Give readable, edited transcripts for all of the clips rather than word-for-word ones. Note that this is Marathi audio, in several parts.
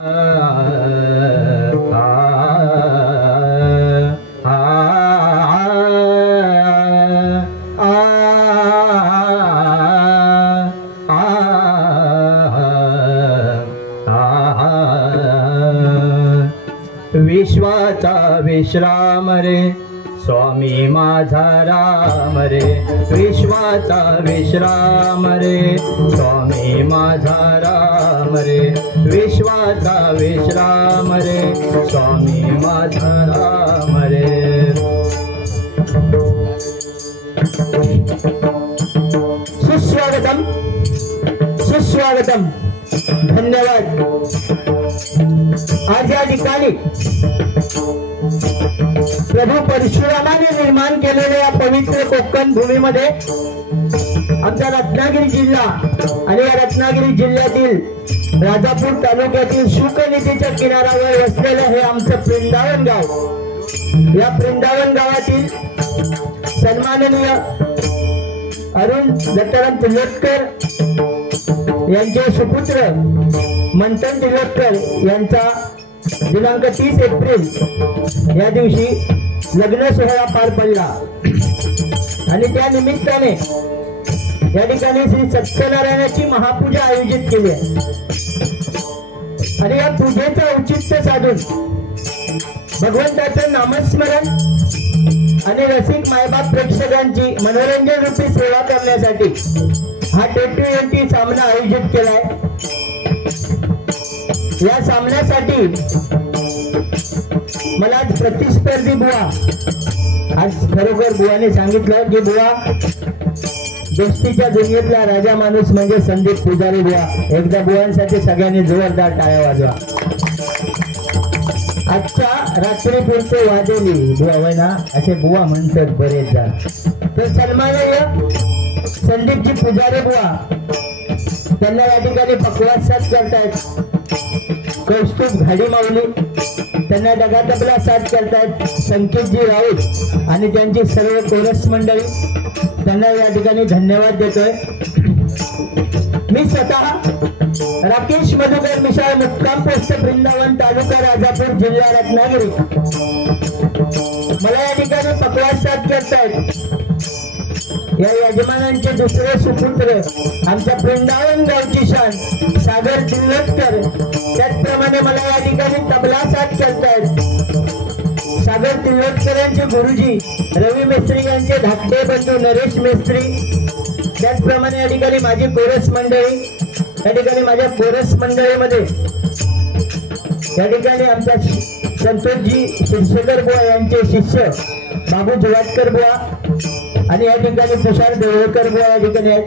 विश्वाचा विश्राम रे स्वामी माझा राम रे, विश्वाचा विश्राम रे स्वामी माझा राम रे, विश्वाचा विश्राम रे स्वामी माझा राम रे। सुस्वागतम सुस्वागतम, धन्यवाद। आज या ठिकाणी प्रभू परशुरामाने निर्माण केलेल्या या पवित्र कोकण भूमीमध्ये आमचा रत्नागिरी जिल्हा आणि या रत्नागिरी जिल्ह्यातील राजापूर तालुक्यातील शुक नदीच्या किनाऱ्यावर वसलेलं हे आमचं वृंदावन गाव। या वृंदावन गावातील सन्माननीय अरुण दत्ताराम तिलोत्तर यांचे सुपुत्र मंथन तिलोत्तर यांचा दिनांक 30 एप्रिल या दिवशी लग्न सोहळा पार पडला आणि त्या निमित्ताने या ठिकाणी श्री सत्यनारायणाची महापूजा आयोजित केली आहे। आणि या पूजेचं औचित्य साधून भगवंताचं नामस्मरण आणि रसिक मायबाप प्रेक्षकांची मनोरंजन रूपी सेवा करण्यासाठी हा T20 सामना आयोजित केलाय। या सामन्यासाठी मला प्रतिस्पर्धी बुवा, आज खरोखर बुवाने सांगितलं की बुवा दोस्तीच्या दुनियेतला राजा माणूस म्हणजे संदीप पुजारी बुवा। एकदा बुवांसाठी सगळ्यांनी जोरदार टाळ्या वाजवा। आजच्या रात्री पुरते वाजवली बुवा होय ना, असे बुवा म्हणतात बरेच जण। तर सन्माननीय संदीपजी पुजारी बुवा त्यांना या ठिकाणी पकवास साथ करतायत। कौस्तुभ घाडी माऊली त्यांना डगा तबला साथ करतायत। संकेतजी राऊत आणि त्यांची सर्व कोरस मंडळी त्यांना या ठिकाणी धन्यवाद देतोय। मी स्वतः राकेश मधुकर मिसाळ, मुक्काम पोस्ट वृंदावन, तालुका राजापूर, जिल्हा रत्नागिरी। मला या ठिकाणी पकवास साथ करतायत या यजमानांचे दुसरे सुपुत्र आमच्या वृंदावन गावची शान सागर तिलोत्तर। त्याचप्रमाणे मला या ठिकाणी तबला साथ करतायत सागर तिलोत्तरांचे गुरुजी रवी मेस्त्री यांचे धाकटे बंधू नरेश मेस्त्री। त्याचप्रमाणे या ठिकाणी माझी कोरस मंडळी, या ठिकाणी माझ्या कोरस मंडळीमध्ये या ठिकाणी आमच्या संतोषजी शिरसेकर बुवा यांचे शिष्य बाबू जुवाटकर बुवा आणि या ठिकाणी तुषार देवळकर बुवा या ठिकाणी आहेत,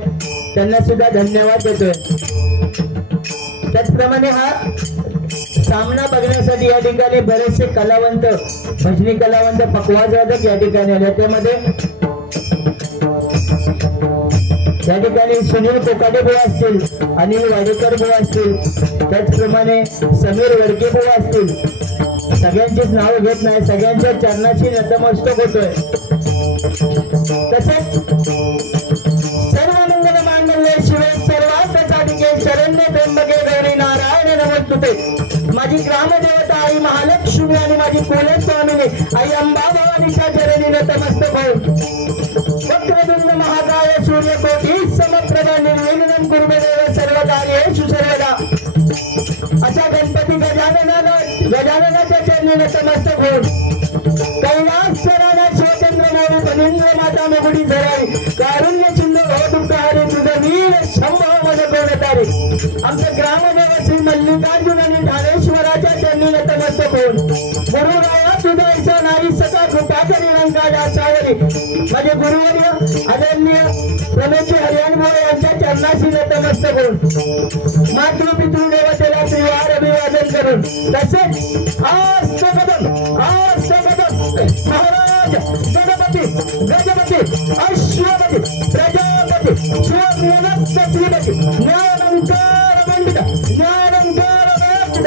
त्यांना सुद्धा धन्यवाद देतोय। त्याचप्रमाणे हा सामना बघण्यासाठी या ठिकाणी बरेचसे कलावंत, भजनी कलावंत, पकवाज वादक या ठिकाणी आले। त्यामध्ये या ठिकाणी सुनील कोकाटे बुवा असतील, अनिल वाडेकर बुवा असतील, त्याचप्रमाणे समीर वडके बुवा असतील। सगळ्यांचीच नाव घेत नाही, सगळ्यांच्या चरणाची नतमस्तक होतोय। तसेच सर्व मंगल मांगल्ये शिवे सर्वार्थ साधिके शरण्ये त्र्यंबके गौरी नारायण नमोस्तुते। माझी ग्रामदेवता आई महालक्ष्मी आणि माझी कुलस्वामिनी आई अंबा भवानीच्या चरणी नतमस्तक होऊन वक्रतुंड महाकाय सूर्यकोटी समप्रभ निर्विघ्नं कुरु मे देव सर्वकार्येषु सर्वदा अशा गणपती गजाननाच्या चरणी नतमस्तक होऊन कैलास सराना शिवचंद्र मौली फणींद्र माता मुगुडी झरावी कारुण्य चिन्ह भवदुःखहारी तुझं वीर शंभव मन प्रणतारी। आमचं ग्रामदेव श्री मल्लिकार्जुन आणि ढालेश्वराच्या चरणी नतमस्तक होऊन गुरुराया तुझा ईसा नारी सका कृपा करी रंगाला सावरी माझे गुरुवर्य आदरणीय प्रमेश हरियाणभोळे यांच्या चरणाशी नतमस्तक होऊन मातृपितृ देवतेला त्रिवार अभिवादन करून तसेच महाराज गणपती गजपती अश्वपती प्रजापती शिवपती ज्ञानंकार पंडित ज्ञानंकार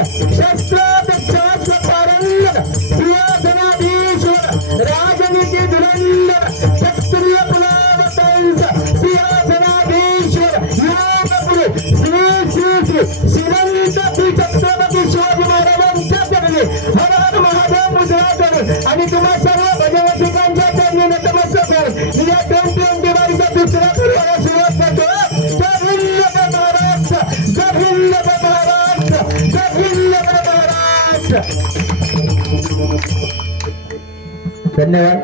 शस्त्रापेक्षा पारंगत सिंहासनाधीश्वर राजनीती धुरंधर क्षत्रिय कुलावतंस सिंहासनाधीश्वर योगपुरुष श्री श्री श्री श्रीरंग छत्रपती शिवाजी धन्यवाद.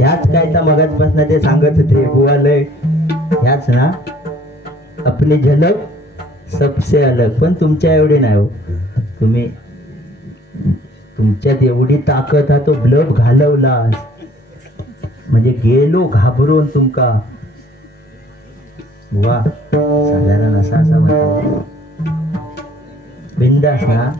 ह्याच काय तर मगाचपासून ते सांगत होते बुवा लय ह्याच ना अपनी झलक सबसे अलग. पण तुमच्या एवढी नाही हो. तुम्ही तुमच्यात एवढी ताकद हा तो ब्लब घालवला म्हणजे गेलो घाबरून तुमका. बुवा साधारण असा वाटतो बिंदास ना.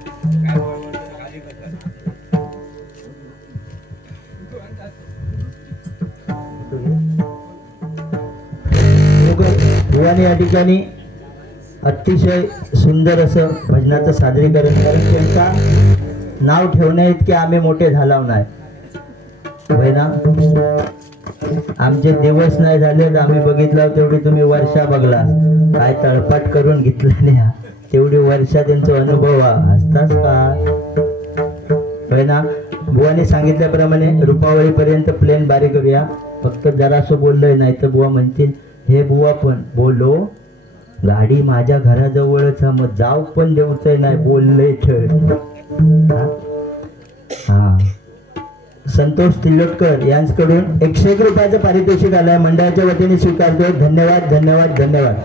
बुवाने या ठिकाणी अतिशय सुंदर असं भजनाचं सादरीकरण, कारण त्यांचा नाव ठेवण्या इतके आम्ही मोठे झालो नाही होय ना. आमचे दिवस नाही झाले आम्ही बघितलं तेवढी तुम्ही वर्षा बघला काय तळपाट करून घेतला नाही तेवढी वर्षा त्यांचा अनुभव असताच का होय ना. बुवाने सांगितल्याप्रमाणे रूपावळी पर्यंत प्लेन बारी करूया. फक्त जरासं बोललोय नाही तर बुवा म्हणतील हे बुवा पण बोलो गाडी माझ्या घराजवळच मग जाऊ पण देऊचंय नाही बोललंय तर. हा संतोष तिलोटकर यांच्याकडून 101 रुपयाचं पारितोषिक आलंय मंडळाच्या वतीने स्वीकारतोय. धन्यवाद धन्यवाद धन्यवाद.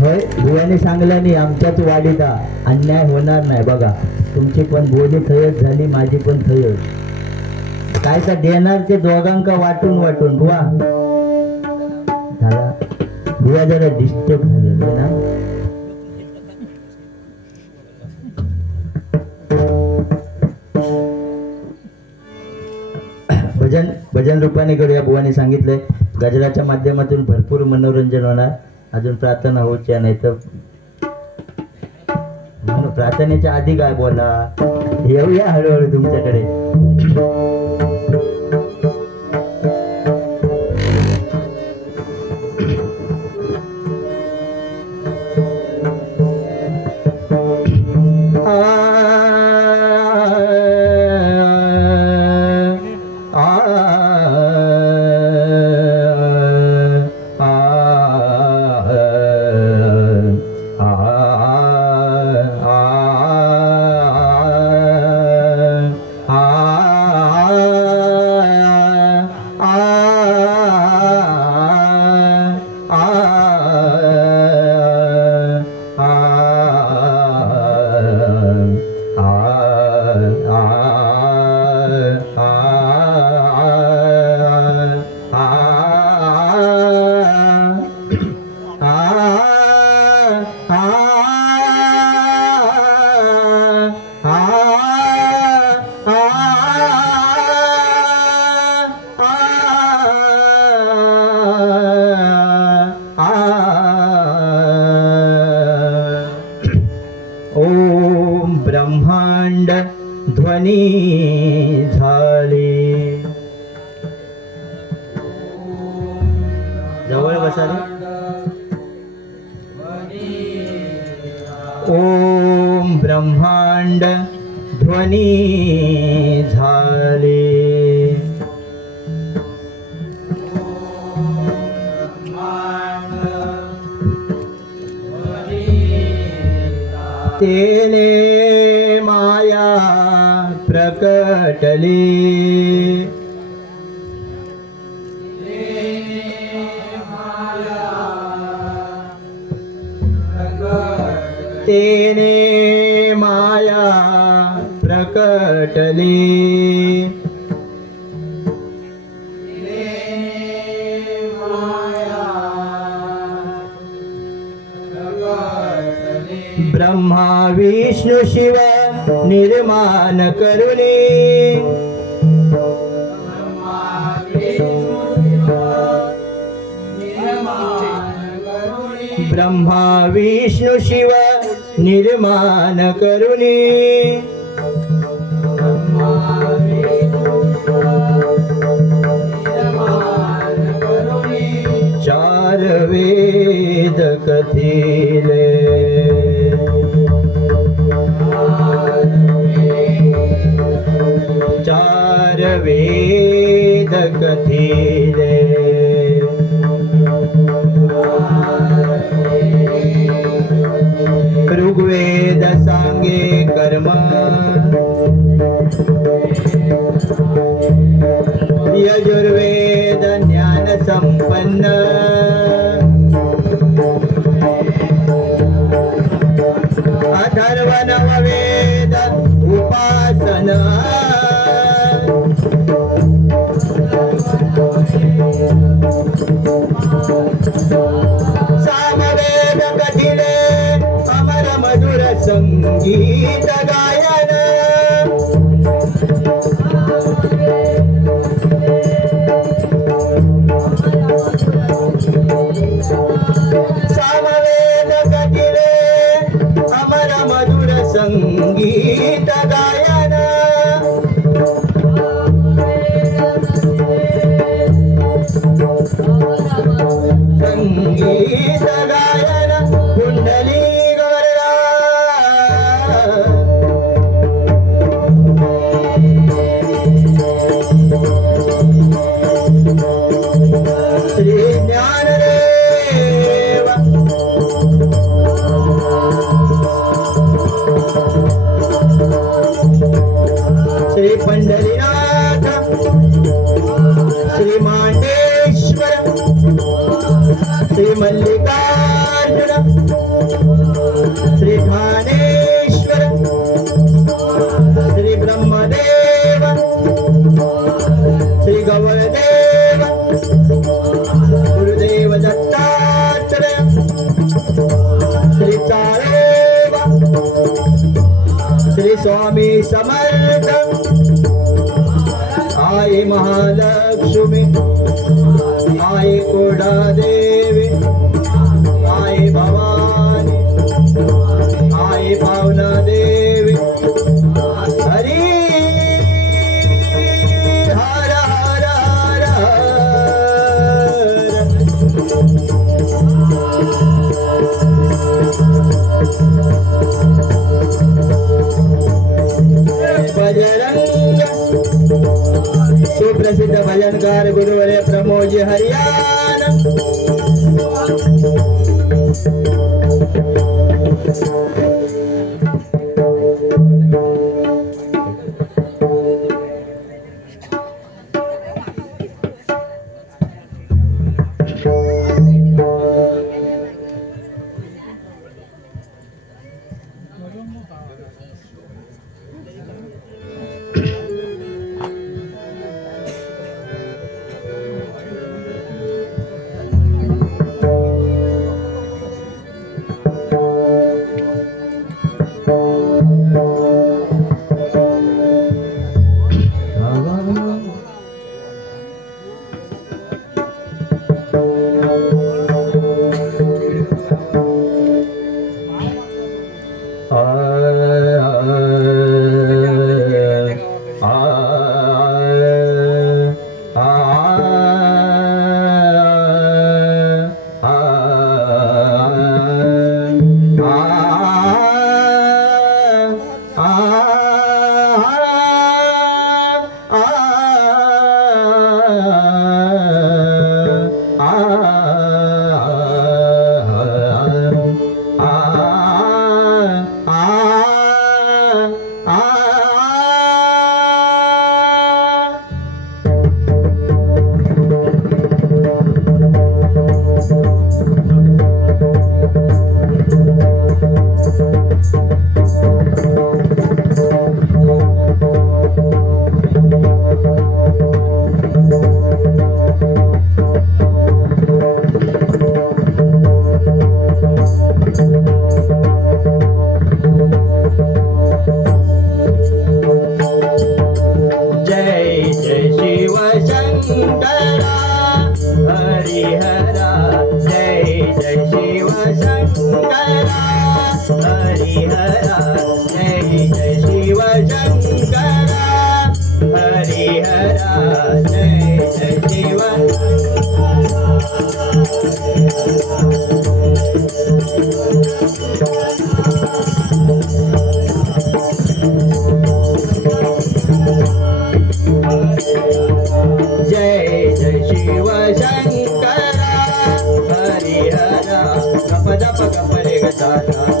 होय बुवाने सांगल्याने आमच्याच वाडीचा अन्याय होणार नाही. बघा तुमची पण बोली थयच झाली माझी पण थयच काय तर देणार ते दोघांका वाटून वाटून. बुवा झाला बुवा जरा डिस्टर्ब झाले ना. भजन रूपाने करूया. बुवाने सांगितलंय गजराच्या माध्यमातून भरपूर मनोरंजन होणार. अजून प्रार्थना होच्या नाही तर प्रार्थनेच्या आधी काय बोला येऊया हळूहळू तुमच्याकडे. ओम ब्रह्मांड ध्वनी झाले. जवळ बसा रे. ओम ब्रह्मांड ध्वनी झाले. तेने माया प्रकटली. तेने माया प्रकटली. ब्रह्मा विष्णु शिव निर्माण करुणी. ब्रह्मा विष्णु शिव निर्माण करुणी. चार वेद कथिले. चार वेद कथिले. ऋग्वेद वेद सांगे कर्म यजुर्वेद ज्ञान संपन्न अथर्व नववेद उपासना सामवेद कथिले अमर मधुर संगीत गायन सामवेद कथिले अमर मधुर संगीत गायन संगीत गायन कुंडली गौरला श्री ज्ञानदेव श्री पंढरीनाथ श्री मांडेश्वर श्री मल्लिकार्जुन श्री ठाणेश्वर श्री ब्रह्मदेव श्री गौरदेव गुरुदेव दत्तात्रेय श्री चाळोबा श्री स्वामी समर्थ आई महालक्ष्मी आई कोडा देवी आई भवानी आई भावना देवी हरी हर हर हर बजरंग सुप्रसिद्ध भजनकार गुरुवर्य प्रमोदजी हरियाणा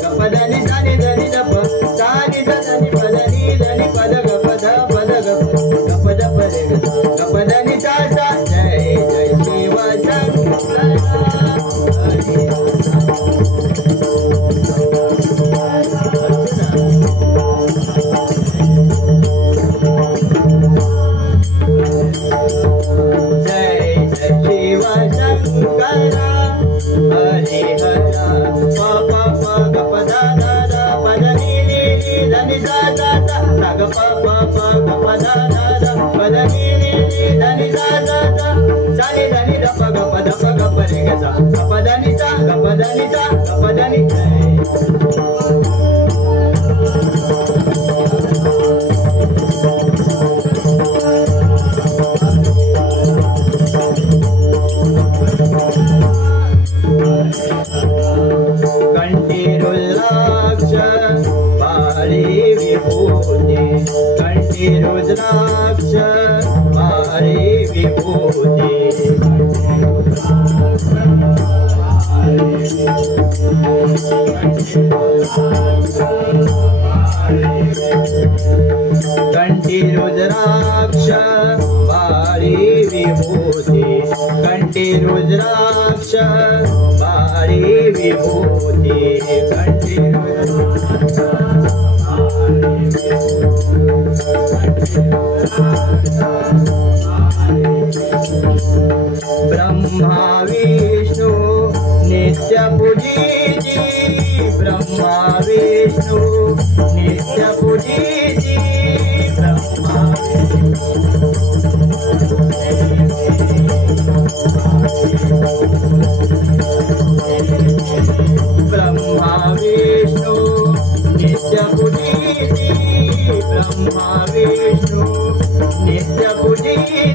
गपदा नि धनी सा सा सा सा ग प प प ग प ध ध ध प ध नि नि नि धनी सा सा सा सा नि धनी ध प ग प ध प ग प रे ग सा ग प ध नि सा ग प ध नि सा ग प ध नि कंठीरुद्राक्ष पाळी विभूती कंठीरुद्राक्ष पाळी विभूती कंठीरुद्राक्ष पाळी विभूती कंठीरुद्राक्ष पाळी विभूती ब्रह्मा विष्णु नित्य पूजिती ब्रह्मा विष्णु नित्य पूजिती ब्रह्मा ब्रह्मा विष्णु नित्य पूजिती ब्रह्मा विष्णु नित्य पूजिती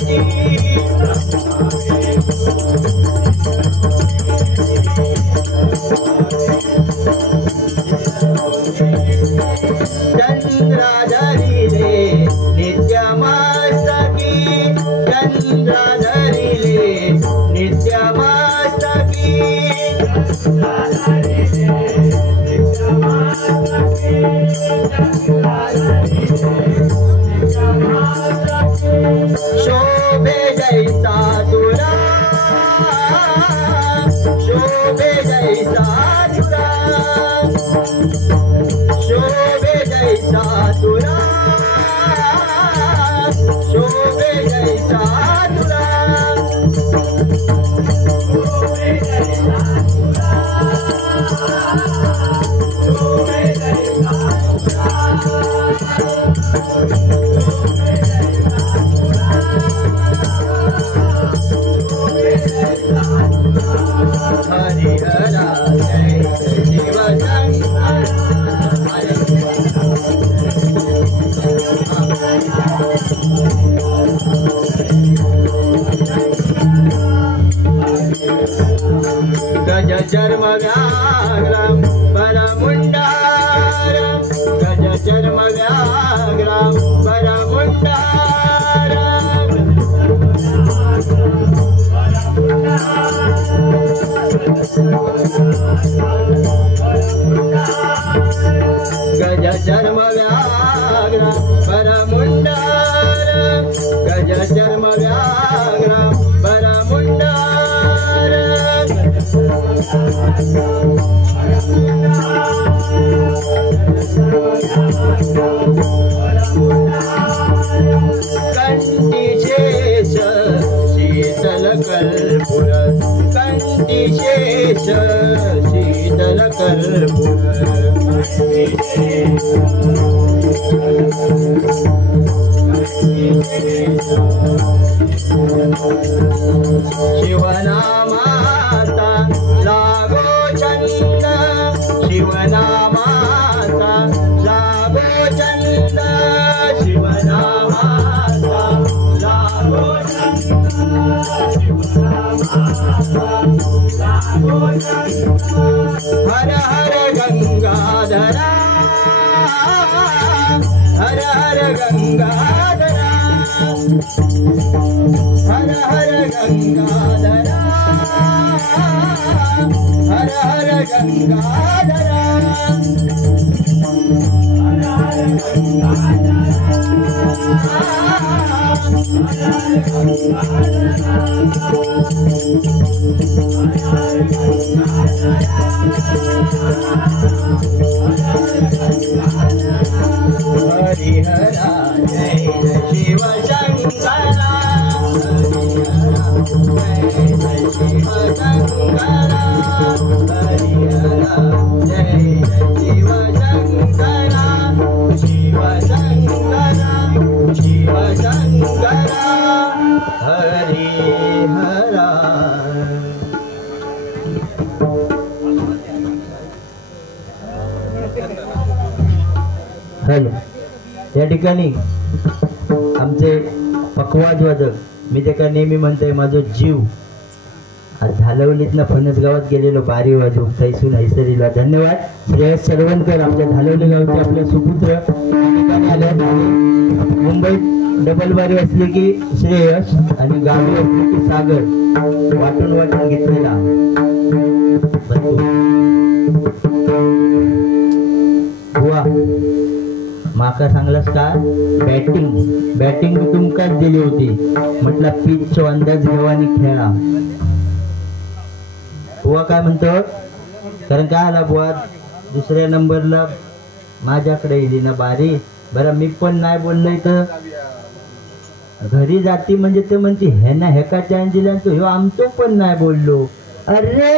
चंद्राधरिले नित्यमस्तकी चंद्राधरिले नित्यमस्तकी शोभे जैसा तुरा शोभे जैसा तुरा शोभे जैसा तुरा शोभे जैसा तुरा शोभे जैसा तुरा शोभे जैसा हरिहरा जय शिव शंकर गज चर्म व्याघ्रम परमुंडारम गज चर्म व्याघ्रम परमुंडारम गज चर्म व्याघ्र परमुंडारम गज चर्म व्याघ्र परमुंडारम कंठीशेष शीतल कर्पूर कंठीशेष शीतल कर्पूर शिवनामाचा लागो छंद शिवनामाचा लागो छंद शिवनामाचा लागो छंद शिवनामाचा लागो छंद हर हर गंगाधरा हर हर गंगाधरा हर हर गंगाधरा हर हर गंगाधरा हर हर हरिहरा जय शिव शंकरा हरिहरा जय शिव शंकरा हरिहरा जय शिव शंकरा हॅलो, या ठिकाणी आमचे पकवाज वादक मी ते का नेहमी म्हणते माझा जीव धालवलीतनं फणसगावात गेलेलो बारी वाजू थैसून हैसरीला धन्यवाद. श्रेयस सरवणकर आमच्या धालवली गावचे आपले सुपुत्र ठिकाणी आले. मुंबईत डबल बारी असली की श्रेयस आणि गावी असली की सागर वाटून वाटून घेतलेला. वा माका सांगलास का बॅटिंग मी तुमकाच दिली होती. म्हटलं पिचचा अंदाज घेवा आणि खेळा. बुवा काय म्हणतो, कारण काय आला बुवा दुसऱ्या नंबरला माझ्याकडे येली ना बारी. बरं मी पण नाही बोललोय तर घरी जाती म्हणजे ते म्हणते हे ना हेका चान्स दिला तो ह्यो आमचो पण नाही बोललो. अरे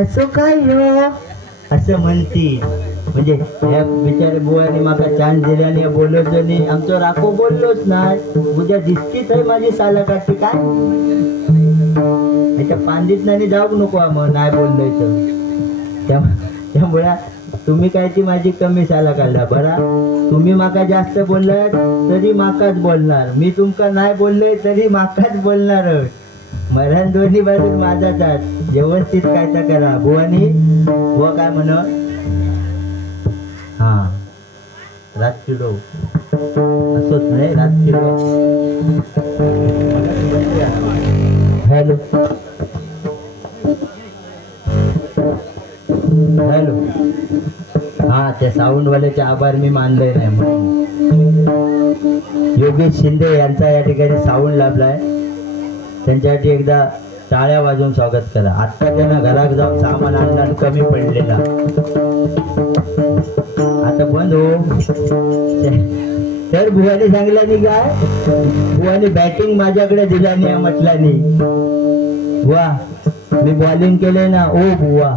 असं काय ह्यो असं म्हणती. म्हणजे ह्या बिचारे बुवाने माका चान्स दिला आणि बोललोच नाही. आमचं राखो बोललोच नाही. उद्या दिसतीच आहे माझी साला काढते काय याच्या पांडीत नाही जाऊ नको मग नाही बोललोय तर. त्यामुळे तुम्ही काय ती माझी कमी साला काढला. बरा तुम्ही माका जास्त बोललात तरी माकाच बोलणार. मी तुमका नाही बोललोय तरी माकाच बोलणार. मरण दोन्ही बाजू माझाच आहे. व्यवस्थित काय तर करा. बुवा काय म्हण हा रात किलो असोच नाही रात किलो. हॅलो हॅलो हा त्या साऊंडवाल्याचे आभार मी मानले नाही म्हणून. योगेश शिंदे यांचा या ठिकाणी साऊंड लाभलाय. त्यांच्यासाठी एकदा टाळ्या वाजवून स्वागत करा. आता त्यांना घरात जाऊन सामान आणणार कमी पडलेला आता बंद हो. तर बुवाने सांगितला नाही काय बुवाने बॅटिंग माझ्याकडे दिला नाही म्हटला नाही. वा मी बॉलिंग केले ना. ओ बुवा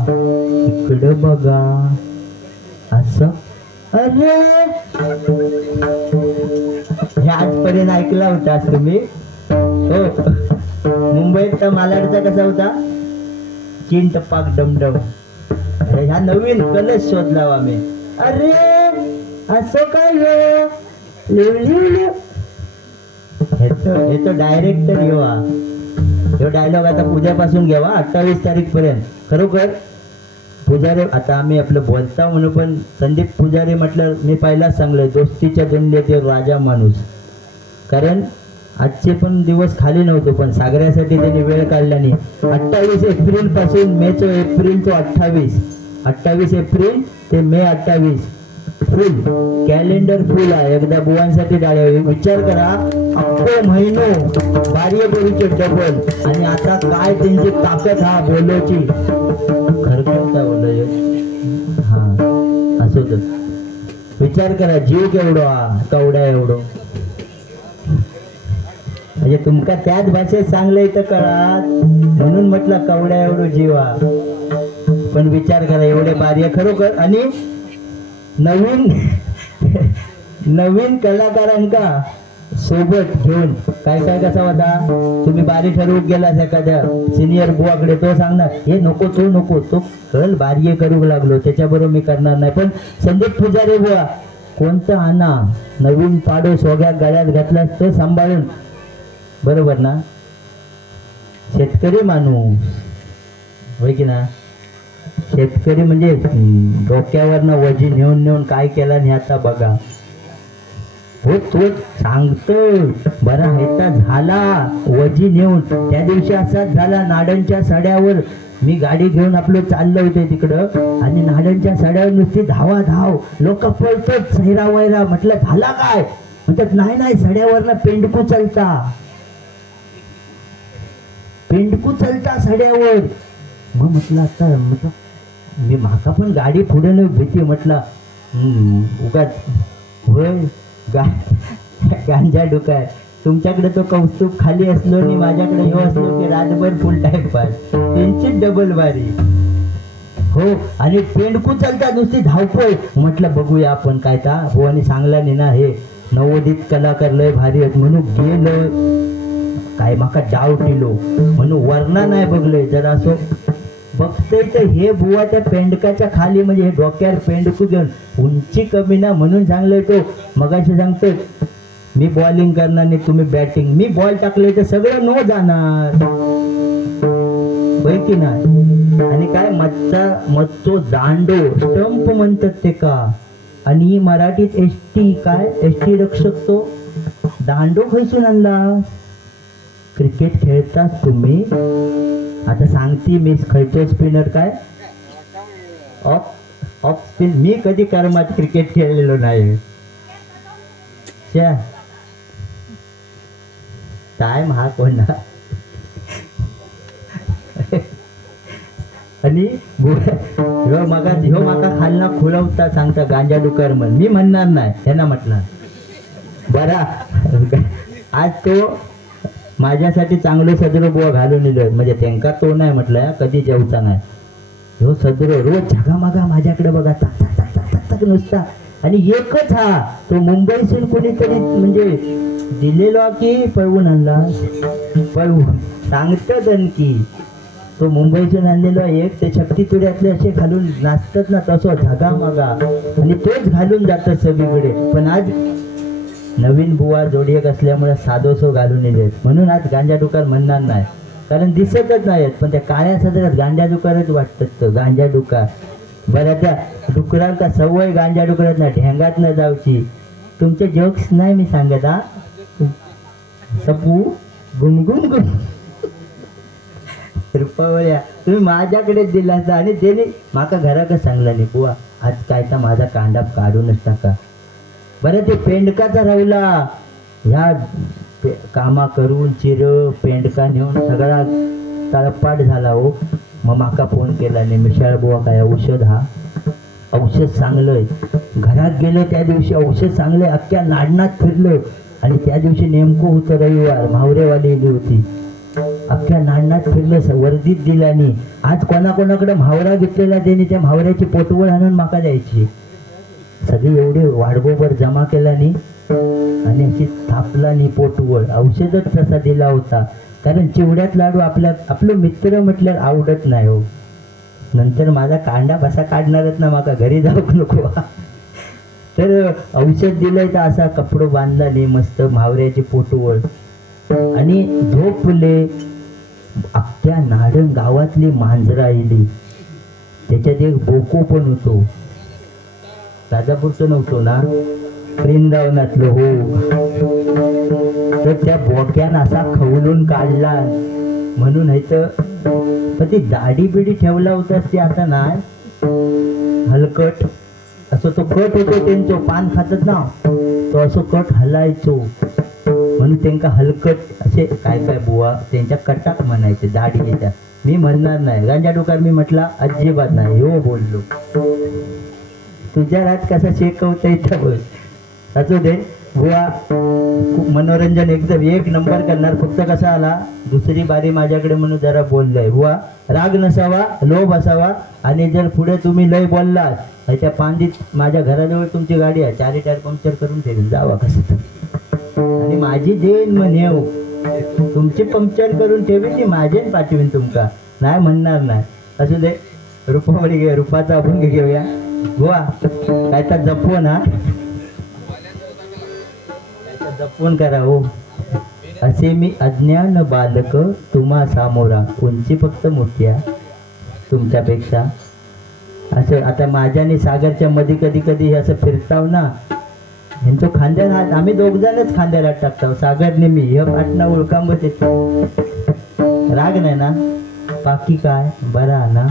इकडं बघा असं. अरे हे आजपर्यंत ऐकला होतास तुम्ही हो. मुंबईत तर मालाडचा कसा होता चीन टप्पाक डमडम. ह्या नवीन कलश शोधला आम्ही. अरे असं काय हे तो डायरेक्टर घेवा. हे डायलॉग आता उद्यापासून घ्यावा 28 तारीख पर्यंत. खरोखर पुजारी आता आम्ही आपलं बोलता म्हणून पण संदीप पुजारी म्हटलं मी पहिलाच सांगलोय दोस्तीच्या दुनियेतील राजा माणूस. कारण आजचे पण दिवस खाली नव्हतो पण सागऱ्यासाठी त्यांनी वेळ काढला नाही. 28 एप्रिल पासून मेचं एप्रिल तो 28 एप्रिल ते मे 28 फुल कॅलेंडर फुल आहे. एकदा बुवांसाठी डाळ्या विचार करा. अख्खो महिनो बारी बोलीचे डबल आणि आता काय त्यांची ताकद हा बोलायची खरखरता बोलाय. हा असं तर विचार करा जीव केवढो हा कवड्या एवढो. म्हणजे तुमका त्याच भाषेत सांगलंय तर कळात म्हणून म्हटलं कवड्या एवढो जीवा. पण विचार करा एवढे बारी खरोखर. आणि नवीन कलाकारांका सोबत घेऊन काय कसा होता. तुम्ही बारी ठरवून गेलास एखाद्या सिनियर बुवाकडे तो सांगणार हे नको तो नको तो कल बारी करू लागलो त्याच्याबरोबर मी करणार नाही. पण संदीप पुजारी बुवा कोणतं आणा नवीन पाडो सोग्या गळ्यात घातलास तो सांभाळून. बरोबर ना. शेतकरी माणूस होय की ना. शेतकरी म्हणजे डोक्यावरनं वजी नेऊन काय केला आणि आता बघा हो तो सांगतो. बरा ह्याचा झाला वजी नेऊन. त्या दिवशी असाच झाला नाड्यांच्या सड्यावर मी गाडी घेऊन आपलं चाललं होते तिकडं आणि नाड्यांच्या सड्यावर नुसती धावा धाव लोक पळतात सैरा वैरा. म्हटलं झाला काय म्हणतात नाही सड्यावरनं पेंडकू चलता सड्यावर. मग म्हटलं आता म्हटलं मी माका पण गाडी पुढे नाही भीती. म्हटलं उगाच होय गांजा डुकाय. तुमच्याकडे तो कौस्तुभ खाली असलो आणि माझ्याकडे हे असलो की रातभर फुल टाइम पास. त्यांची डबल बारी हो. आणि पेंडकू चालता नुसती धावपळ. म्हटलं बघूया आपण काय ता हो. आणि सांगला नाही ना हे नवोदित कलाकार लय भारी आहेत म्हणून गेलो काय माका डाव दिलो म्हणून वर्णा नाही बघलोय जरा असो फक्त इथं हे बुवा त्या पेंडकाच्या खाली म्हणजे हे डोक्यावर पेंडकू घेऊन उंची कमी ना म्हणून सांगलोय तो मगाशी सांगतोय मी बॉलिंग करणार नाही तुम्ही बॅटिंग मी बॉल टाकले तर सगळं नो जाणार होय की नाही आणि काय मच्छो दांडो स्टंप म्हणतात ते का आणि मराठीत एसटी काय एसटी रक्षक तो दांडो खैसून आणला क्रिकेट खेळताच तुम्ही आता सांगती मी खैचो स्पिनर काय ऑफ स्पिन मी कधी कर्मात क्रिकेट खेळलेलो नाही टाइम हा कोणा आणि ह्यो माका खालना खुलवता सांगता गांजा डुकर म्हण मी म्हणणार नाही त्यांना म्हटलं बरा आज तो माझ्यासाठी चांगलं सदरो बुवा घालून दिलं म्हणजे त्यांका तो नाही म्हटलं कधी जेवचा नाही ह्यो सदरो रोज झगामागा माझ्याकडे बघा टाक टाक टाक टाक टाक टाक नुसता आणि एकच हा तो मुंबईसून कोणीतरी म्हणजे दिलेलो की पळवून आणला पळवून सांगतात की तो मुंबईतून आणलेलो एक ते छपटी तुड्यातले असे घालून नाचतात ना तसं झगामागा आणि तोच घालून जातात सगळीकडे पण आज नवीन बुवा जोडीक असल्यामुळे साधोसो घालून येत म्हणून आज गांजा डुकार म्हणणार नाही कारण दिसतच नाहीत पण त्या काळ्या सदरात गांजा डुकारच वाटतात गांजा डुकार बरं त्या डुकरांचा सवय गांजा डुकरात ना ढेंगात न जाऊची तुमचे जोक्स नाही मी सांगत हा सपू गुमगुम गुम रुपावळ्या तुम्ही माझ्याकडेच दिला आणि त्याने माका घराकच सांगला नाही बुवा आज काय तर माझा कांडा काढूनच टाका बरं ते पेंडकाचा राहिला ह्या कामा करून चिर पेंडका नेऊन सगळा तळपाट झाला हो मग माका फोन केला नाही मिशाळ बुवा काय औषध हा औषध चांगलंय घरात गेलो त्या दिवशी औषध चांगलंय अख्ख्या नाडनात फिरलो आणि त्या दिवशी नेमकं होतं रविवार म्हावरेवाली आली होती अख्ख्या नाडनात फिरलं वर्दीत दिल्याने आज कोणाकोणाकडे म्हावरा घेतलेला त्यांनी त्या म्हावऱ्याची पोटवळ आणून माका द्यायची सगळी एवढी वाढगोबर जमा केल्याने आणि अशी थापलानी पोटवळ औषधच तसा दिला होता कारण चिवड्यात लाडू आपलं मित्र म्हटल्यावर आवडत नाही हो नंतर माझा कांडा बसा काढणारच ना माका घरी जाऊ नको तर औषध दिलंय तर असा कपडो बांधला नाही मस्त म्हावऱ्याची पोटवळ आणि झोपले अख्ख्या नाडण गावातली मांजरा आली त्याच्यात एक बोको पण होतो राजापूरचं नव्हतो ना वृंदावनातलं हो तर त्या बोक्यानं असा खवलून काढला म्हणून पण ती दाढी बिडी ठेवला होता ते आता नाही हलकट असं तो कट होतो त्यांचो पान खातात ना तो असं कट हलायचो म्हणून त्यांना हलकट असे काय काय बुवा त्यांच्या कटाक म्हणायचे दाढीच्या मी म्हणणार नाही गांजा डोकार मी म्हटला अजिबात नाही हो बोललो तुझ्या रात कसा शेकवता येतं बोल असू दे बुवा खूप मनोरंजन एकदम एक नंबर करणार फक्त कसा आला दुसरी बारी माझ्याकडे म्हणून जरा बोललोय बुवा राग नसावा लोभ असावा आणि जर पुढे तुम्ही लय बोललात ह्याच्या पांदीत माझ्या घराजवळ तुमची गाडी आहे 4 टायर पंक्चर करून ठेवेल जावा कसं आणि माझी देईन म्हणेव तुमची पंक्चर करून ठेवीन ती माझेच पाठवीन तुमका नाही म्हणणार नाही असू दे रुपावळी घे रुपाचा अभंग घेऊया बुवा काय तर जपवून हा जपून करा हो असे मी अज्ञान बालक तुम्हा सामोरा उंची फक्त मोठी आहे तुमच्यापेक्षा असं आता माझ्याने सागरच्या मध्ये कधी कधी असं फिरताव ना ह्यांचं खांद्याला हात आम्ही 2 जणच खांद्याला टाकताव सागरने मी हे पाटणा ओळखांबत येतो राग नाही ना बाकी काय बरा ना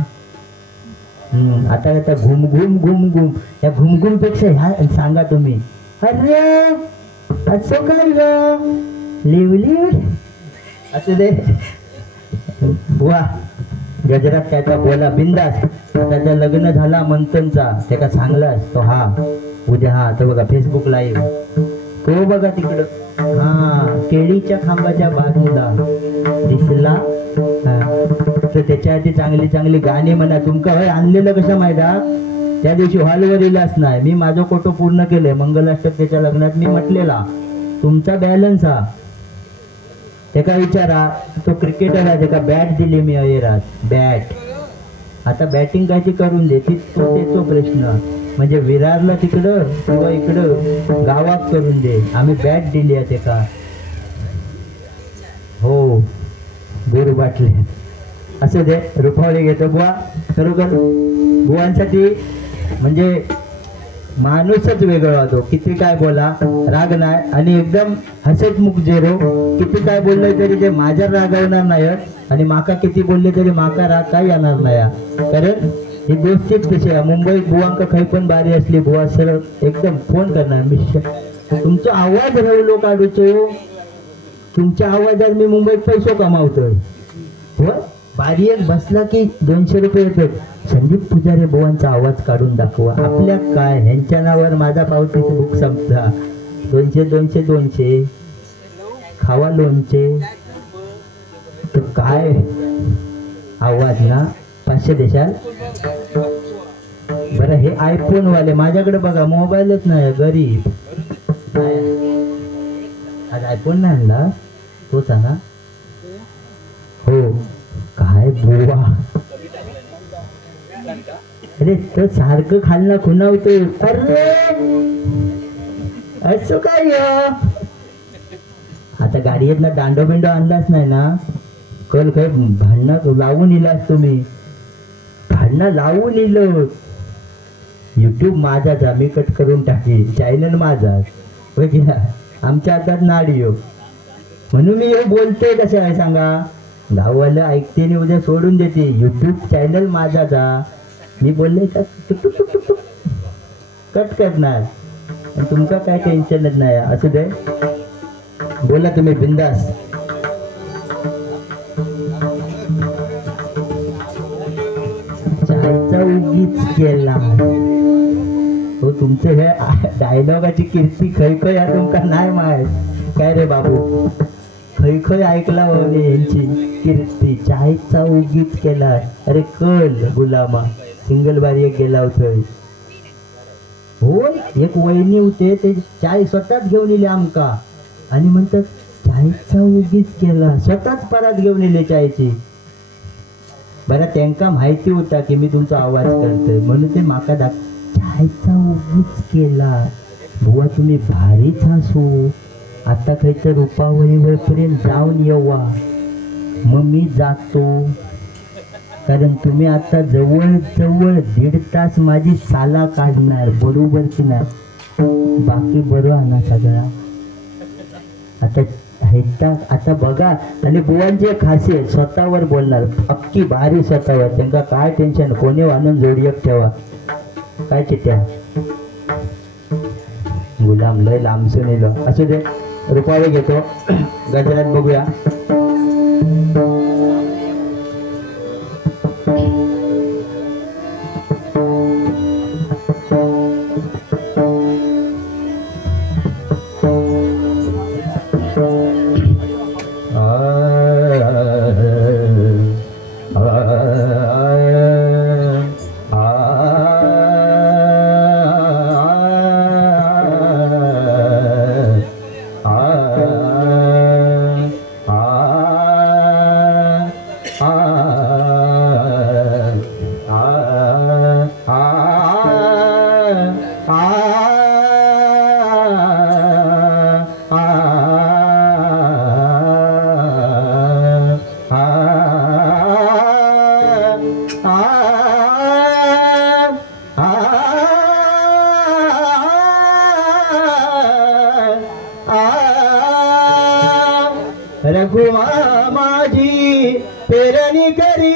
आता घुम घुम घुम घुम या घुमघुम पेक्षा ह्या सांगा तुम्ही अरे असं काय लिव लिव असं दे वा गजरात त्याचा बोला बिंदास त्याचं लग्न झाला मंथनचा त्याला सांगलास तो हा उद्या हा तो बघा फेसबुक लाईव्ह तो बघा तिकडं हा केळीच्या खांबाच्या बाजूला दिसला तर त्याच्यासाठी चांगली चांगली गाणी म्हणा तुमका होय आणलेलं कसं माहिती त्या दिवशी हॉलवर इलाच नाही मी माझं फोटो पूर्ण केलंय मंगलाष्टक त्याच्या लग्नात मी म्हटलेला तुमचा बॅलन्स हा त्याका विचारा तो क्रिकेटर आहे त्याका बॅट दिली मी अयरात बॅट आता बॅटिंग काय ती करून दे तो प्रश्न. म्हणजे विरारला तिकडं किंवा इकडं गावात करून दे, आम्ही बॅट दिली आहे ते का. हो गोरू बाटले असं दे. रुपावली घेतो बुवा. खरोखर बुवांसाठी म्हणजे माणूसच वेगळा होतो. किती काय बोला राग नाही, आणि एकदम हसतमुख जेरो. किती काय बोललं तरी ते माझ्या रागवणार नाही, आणि माका किती बोलले तरी माका राग काय येणार नाही. कारण ही दोस्तीच कशी आहे. मुंबईत बुवांका काही पण बारी असली बुवा सरळ एकदम फोन करणार. मी तुमचा आवाज राहिलो काढूचो, तुमच्या आवाजात मी मुंबईत पैसे कमावतोय. हो बारी एक बसला की 200 रुपये येतात. संदीप पुजारी बुवांचा आवाज काढून दाखवा. आपल्या काय ह्यांच्या नावावर माझा पावतीची बुक संपता. 200 200 200 खावा लोणचे. तर काय आवाज ना 500 देशाल. बरं हे आयफोन वाले माझ्याकडे बघा मोबाईलच नाही, गरीब. आज आयफोन नाही आणला तोच ना. हो काय बुवा. अरे तर सारखं खालना खुणावतोय. अरे असं काय. आता गाडीत ना दांडो बिंडो आणलाच नाही ना. कल काय भांडणं लावून इलास तुम्ही. भांडणं लावून इलं. युट्यूब माझाच आम्ही कट करून टाकी. चॅनल माझाच बघा. आमच्या हातात नाडिओ म्हणून मी हे बोलतोय कसं आहे सांगा. गाववाला ऐकते आणि उद्या सोडून देते. YouTube channel माझाचा. मी बोलले का कट करणार. तुमचं काय टेन्शनच नाही. असू दे बोला तुम्ही बिंदास. चायचा उगीच केला. हो तुमचं हे डायलॉगाची कीर्ती खै खै या तुमका नाही माहित काय रे बाबू. खै खै ऐकला यांची कीर्ती. चायचा उगीच केला. अरे कल गुलामा सिंगल बारी एक गेला होतोय. होय एक वहिनी होते ते चाय स्वतःच घेऊन येले आमका, आणि म्हणतात चायचा उगीच केला. स्वतःच परत घेऊन येले चायची. बरं त्यांका माहिती होता की मी तुमचा आवाज करतोय म्हणून ते माका चायचा उगीच केला. बुवा तुम्ही भारीच हसू. आता काही तर रुपावळीवरपर्यंत जाऊन येवा. मग मी जातो. कारण तुम्ही आता जवळ जवळ 1.5 तास माझी साला काढणार. बरोबर की नाही. बाकी बरं आहे ना सगळा. आता बघा. आणि बुवांची खासियत स्वतःवर बोलणार. अख्खी भारी स्वतःवर. त्यांना काय टेन्शन. कोणी आणून जोडियक ठेवा. काय चिट्या गुलाम लय लांबसून येलो. असू दे रुपावळी घेतो. गजरात बघूया. रघुमा माझी पेरणी करी.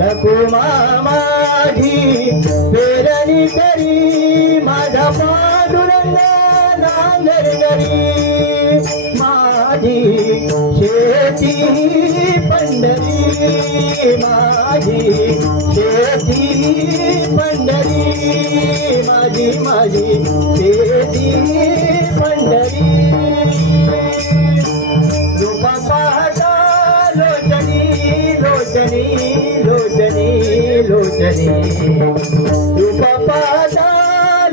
रघुमा माझी पेरणी करी. माझा पांडुरंग नांगर करी. माझी शेती पंढरी. माझी शेती पंढरी. माझी माझी शेती पंढरी. रूपा पाहता लोचनी लोचनी लोचनी लोचनी. रूपा पाहता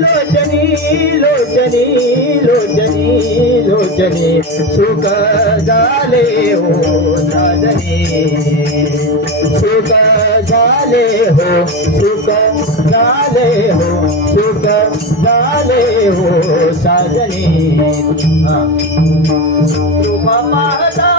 लोचनी लोचनी लोचनी लोचनी लोचनी सुख झाले हो साजनी सुख झाले हो सुख झाले हो सुख झाले हो साजनी कृपा पाहता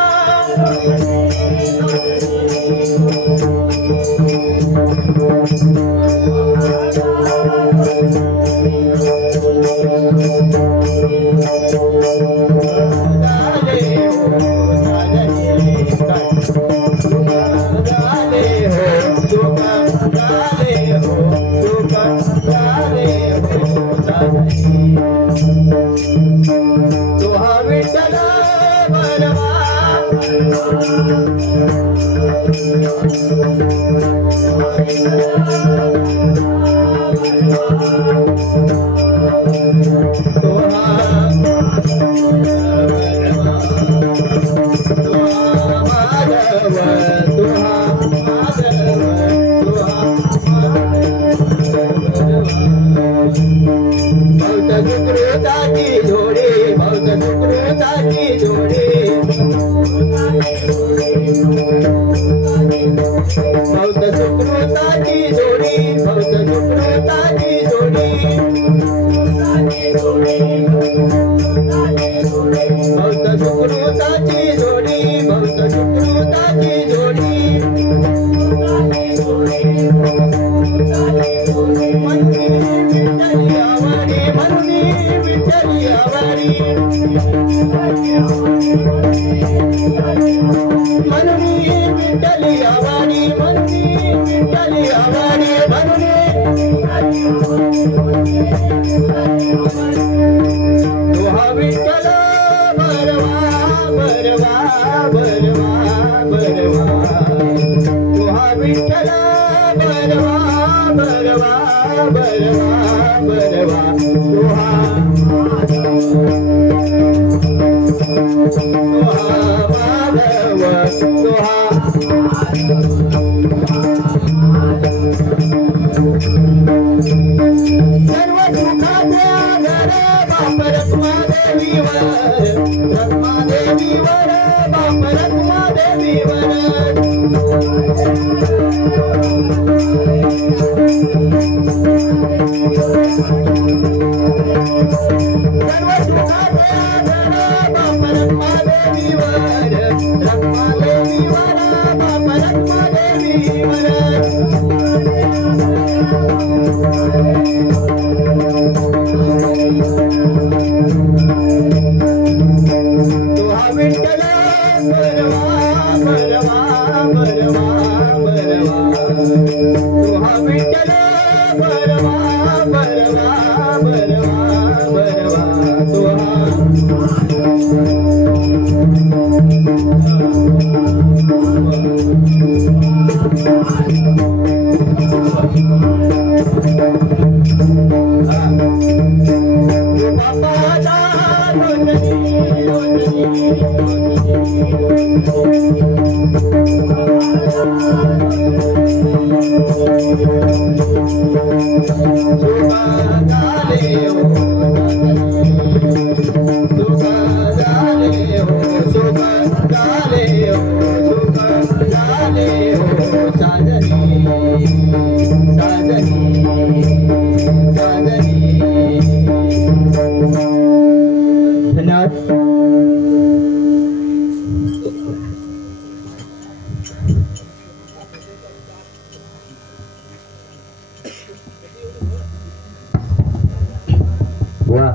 वा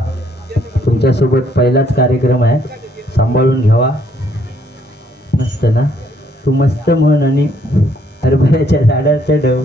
तुमच्यासोबत पहिलाच कार्यक्रम आहे, सांभाळून घ्यावा. मस्त ना, तू मस्त म्हण आणि हरभऱ्याच्या झाडाचं डव